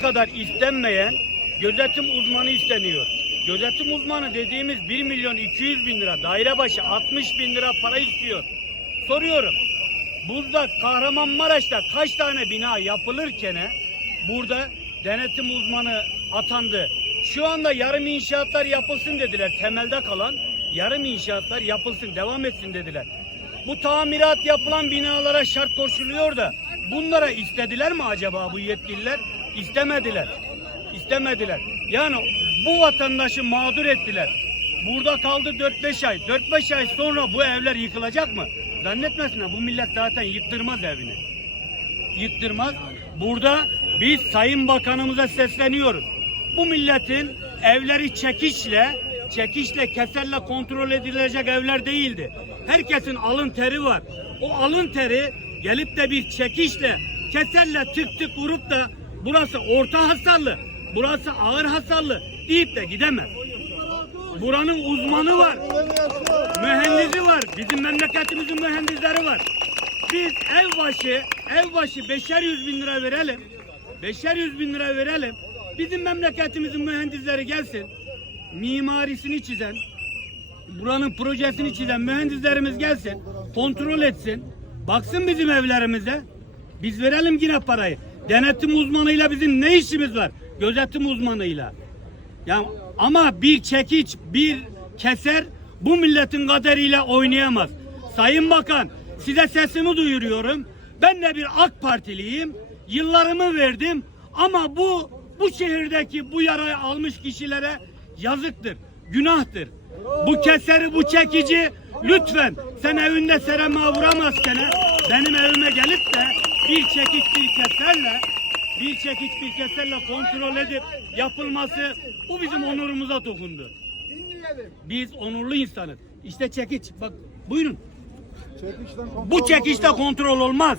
kadar istenmeyen gözetim uzmanı isteniyor. Gözetim uzmanı dediğimiz 1 milyon 200 bin lira, daire başı 60 bin lira para istiyor. Soruyorum. Burada Kahramanmaraş'ta kaç tane bina yapılırken burada denetim uzmanı atandı. Şu anda yarım inşaatlar yapılsın dediler. Temelde kalan yarım inşaatlar yapılsın, devam etsin dediler. Bu tamirat yapılan binalara şart koşuluyor da bunlara istediler mi acaba bu yetkililer? İstemediler. İstemediler. Yani bu vatandaşı mağdur ettiler. Burada kaldı 4-5 ay. 4-5 ay sonra bu evler yıkılacak mı? Zannetmesinler bu millet zaten yıktırmaz evini. Yıktırmaz. Burada biz Sayın Bakanımıza sesleniyoruz. Bu milletin evleri çekişle, çekişle, keserle kontrol edilecek evler değildi. Herkesin alın teri var. O alın teri gelip de bir çekişle, keserle tık tık vurup da burası orta hasarlı, burası ağır hasarlı deyip de gidemez. Buranın uzmanı var. Mühendisi var. Bizim memleketimizin mühendisleri var. Biz ev başı, ev başı beşer yüz bin lira verelim. Beşer yüz bin lira verelim. Bizim memleketimizin mühendisleri gelsin. Mimarisini çizen, buranın projesini çizen mühendislerimiz gelsin. Kontrol etsin. Baksın bizim evlerimize. Biz verelim yine parayı. Denetim uzmanıyla bizim ne işimiz var? Gözetim uzmanıyla. Ya ama bir çekiç, bir keser bu milletin kaderiyle oynayamaz. Sayın Bakan, size sesimi duyuruyorum. Ben de bir AK Partiliyim. Yıllarımı verdim ama bu bu şehirdeki bu yarayı almış kişilere yazıktır, günahtır. Bu keseri, bu çekici lütfen sen evinde serema vuramazken benim evime gelip de bir çekiç bir keserle bir çekiç bir keserle kontrol edip yapılması bu bizim onurumuza dokundu. Biz onurlu insanız. İşte çekiç. Bak buyurun. Çekişten kontrol Bu çekiçte kontrol olmaz.